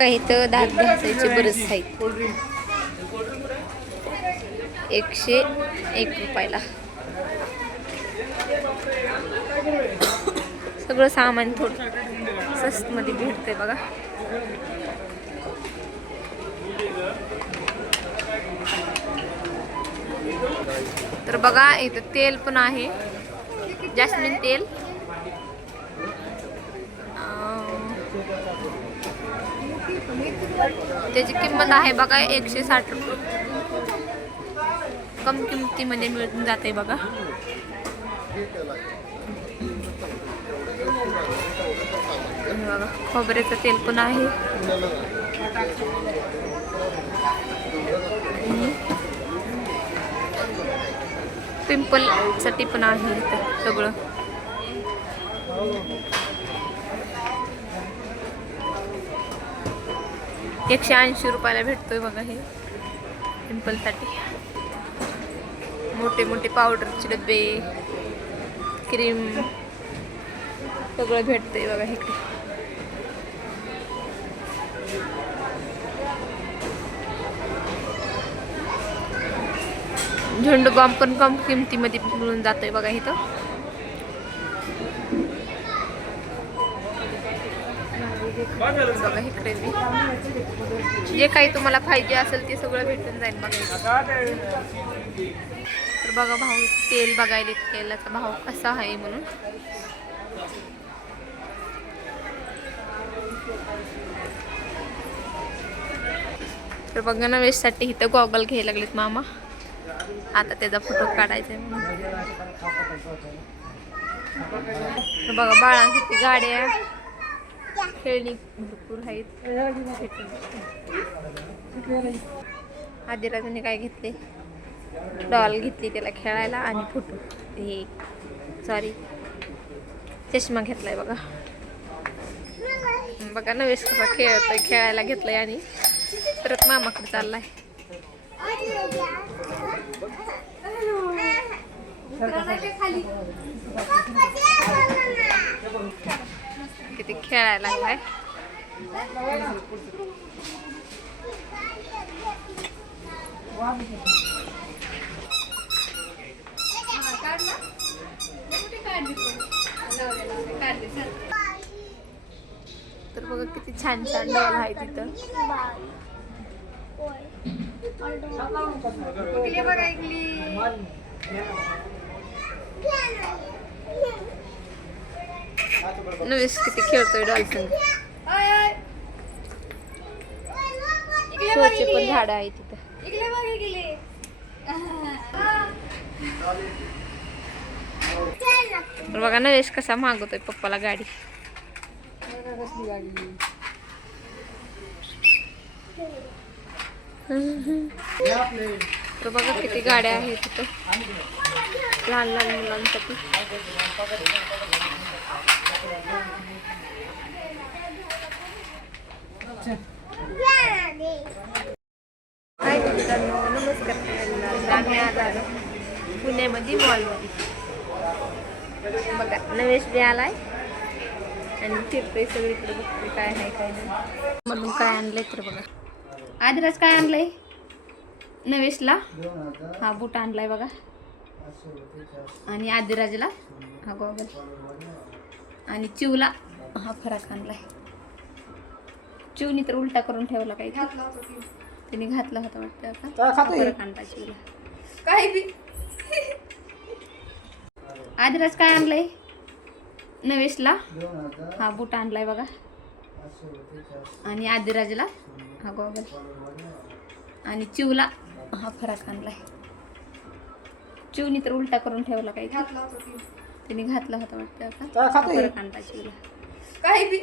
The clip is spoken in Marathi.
काही तर दात घासायचे बरेच आहेत. 101 रुपयाला सगळं सामान थोडं स्वस्त मध्ये भेटतंय बघा. तर बघा इथं तेल पण आहे, जास्मिन तेल. त्याची किंमत आहे बघा 160 रुपये. कम किमतीमध्ये मिळून जाते बघा. बघा खोबऱ्याचं तेल पण आहे. पिंपल साठी पण आहे इथं सगळं. ₹180 भेटतोय बघा हे पिंपल साठी. मोठे मोठे पावडरचे डबे, क्रीम सगळं भेटतंय बघा इकडे. झेंडू बाम पण कम किमतीमध्ये मिळून जातोय बघा इथं. बघा इकडे जे काही तुम्हाला पाहिजे असेल ते सगळं भेटून जाईल बघा. तर बघा भाऊ तेल बघायला, तेलाचा भाव कसा आहे म्हणून. तर बघा ना वेस्टसाठी इथं गॉगल घ्यायला लागलेत मामा. आता त्याचा फोटो काढायचा आहे म्हणून. तर बघा बाळांसाठी गाड्या, खेळणी भरपूर आहेत. आदिराजाने काय घेतले, डॉल घेतली त्याला खेळायला आणि फोटो हे सॉरी चष्मा घेतलाय बघा. बघा नवेश कसा खेळतोय, खेळायला घेतलाय आणि परत मामाकडे चाललाय. किती खेळायला लागलाय. तर बघा किती छान छान डॉल आहे तिथं. नवेश किती खेळतोय डॉल संग. शोचे पण झाड आहे तिथं. बघा नवेश कसा मागवतोय पप्पाला गाडी. तर बघा किती गाड्या आहेत तिथं लहान लहान मुलांसाठी. हाय मित्रांनो, नमस्कार. आम्ही आज आलो पुण्यामध्ये मॉलमध्ये. बघा नवेश बी आलाय आणि फिरतोय सगळीकडे, बघतोय काय आहे काय नाही. म्हणून काय आणलंय तर बघा आदिराज काय आणलंय नवेशला. हा बूट आणलाय बघा. आणि आदिराजला हा गॉगल. आणि चिवला हा फराक आणलाय. चिवनी तर उलटा करून ठेवला काही तिने घातला होता वाटतं. आता फरक आणला चिवला. काय बी आदिराज काय आणलंय नवेशला. हा बूट आणलाय बघा. आणि आदिराजला हा गॉगल. आणि चिवला हा फराक आणलाय. चिवनी तर उलटा करून ठेवला काही तिने घातला होता वाटतं. आता फरक आणला चिवला. काय बी